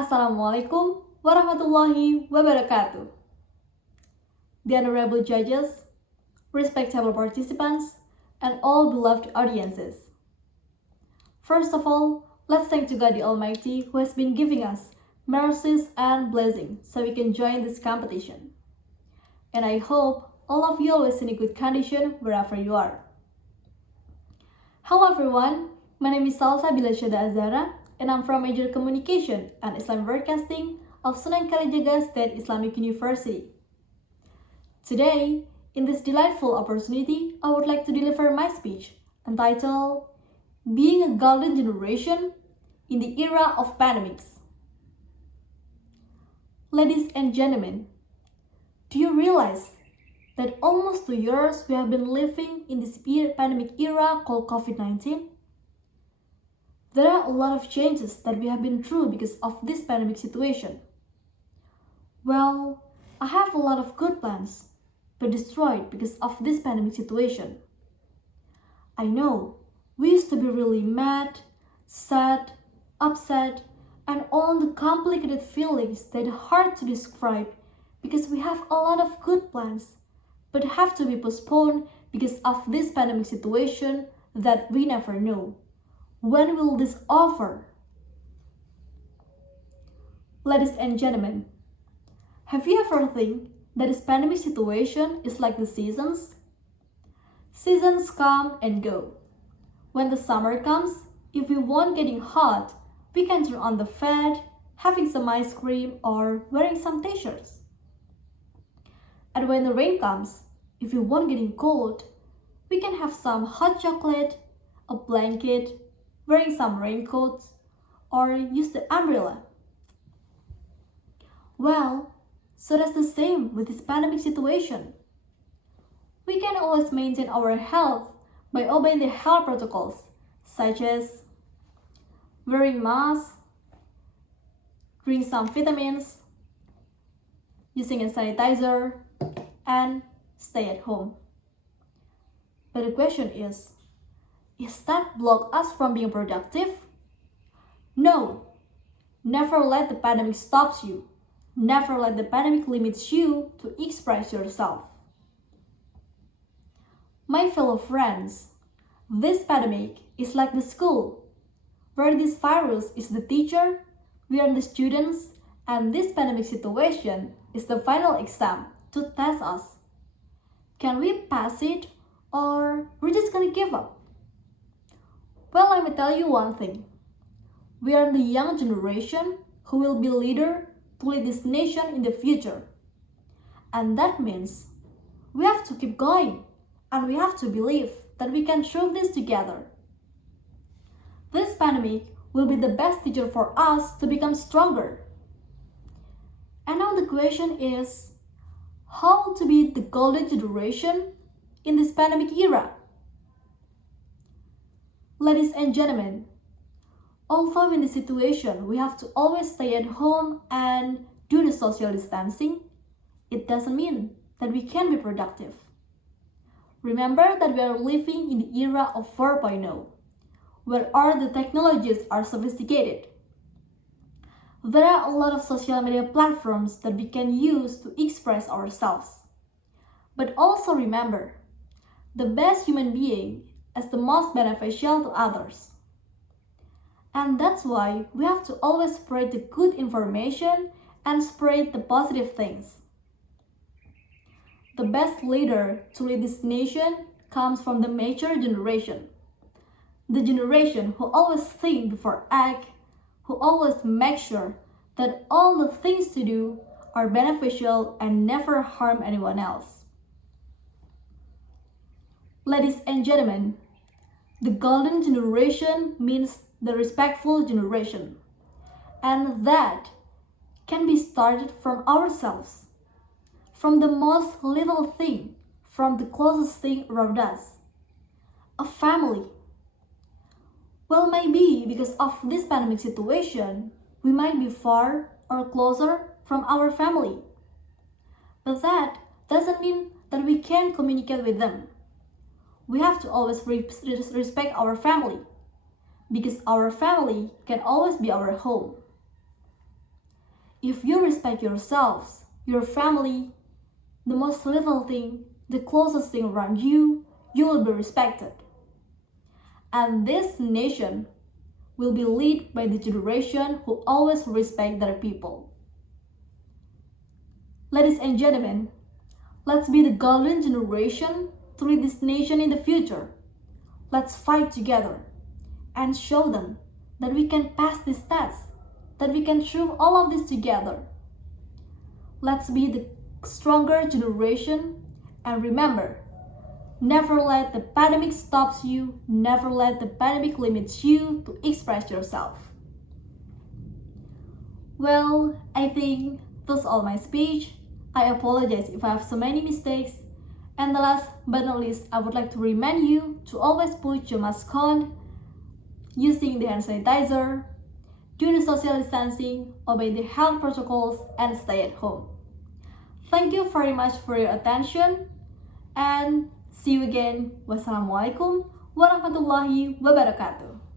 Assalamualaikum warahmatullahi wabarakatuh. The honorable judges, respectable participants, and all beloved audiences. First of all, let's thank to God the Almighty who has been giving us mercies and blessings so we can join this competition. And I hope all of you always in a good condition wherever you are. Hello everyone, my name is SALSABILA and I'm from Major Communication and Islamic Broadcasting of Sunan Kalijaga State Islamic University. Today, in this delightful opportunity, I would like to deliver my speech entitled Being a Golden Generation in the Era of Pandemics. Ladies and gentlemen, do you realize that almost 2 years we have been living in this pandemic era called COVID-19? There are a lot of changes that we have been through because of this pandemic situation. Well, I have a lot of good plans, but destroyed because of this pandemic situation. I know, we used to be really mad, sad, upset, and all the complicated feelings that are hard to describe because we have a lot of good plans, but have to be postponed because of this pandemic situation that we never know. When will this over? Ladies and gentlemen, have you ever think that this pandemic situation is like the seasons? Seasons come and go. When the summer comes, if we want getting hot, we can turn on the fan, having some ice cream or wearing some t-shirts. And when the rain comes, if we want getting cold, we can have some hot chocolate, a blanket, wearing some raincoats, or use the umbrella. Well, so that's the same with this pandemic situation. We can always maintain our health by obeying the health protocols, such as wearing masks, drink some vitamins, using a sanitizer, and stay at home. But the question is that block us from being productive? No. Never let the pandemic stop you. Never let the pandemic limit you to express yourself. My fellow friends, this pandemic is like the school, where this virus is the teacher, we are the students, and this pandemic situation is the final exam to test us. Can we pass it, or we're just gonna give up? Well, let me tell you one thing. We are the young generation who will be leader to lead this nation in the future. And that means we have to keep going and we have to believe that we can through this together. This pandemic will be the best teacher for us to become stronger. And now the question is, how to be the golden generation in this pandemic era? Ladies and gentlemen, although in this situation we have to always stay at home and do the social distancing, it doesn't mean that we can be productive. Remember that we are living in the era of 4.0, where all the technologies are sophisticated. There are a lot of social media platforms that we can use to express ourselves. But also remember, the best human being is the most beneficial to others. And that's why we have to always spread the good information and spread the positive things. The best leader to lead this nation comes from the mature generation. The generation who always think before act, who always make sure that all the things to do are beneficial and never harm anyone else. Ladies and gentlemen, the golden generation means the respectful generation. And that can be started from ourselves, from the most little thing, from the closest thing around us. A family. Well, maybe because of this pandemic situation, we might be far or closer from our family. But that doesn't mean that we can't communicate with them. We have to always respect our family, because our family can always be our home. If you respect yourselves, your family, the most little thing, the closest thing around you, you will be respected. And this nation will be led by the generation who always respect their people. Ladies and gentlemen, let's be the golden generation to lead this nation in the future. Let's fight together and show them that we can pass this test, that we can through all of this together. Let's be the stronger generation, and remember, never let the pandemic stop you, never let the pandemic limit you to express yourself. Well, I think that's all my speech. I apologize if I have so many mistakes. And the last but not least, I would like to remind you to always put your mask on, using the hand sanitizer, do the social distancing, obey the health protocols, and stay at home. Thank you very much for your attention, and see you again. Wassalamualaikum warahmatullahi wabarakatuh.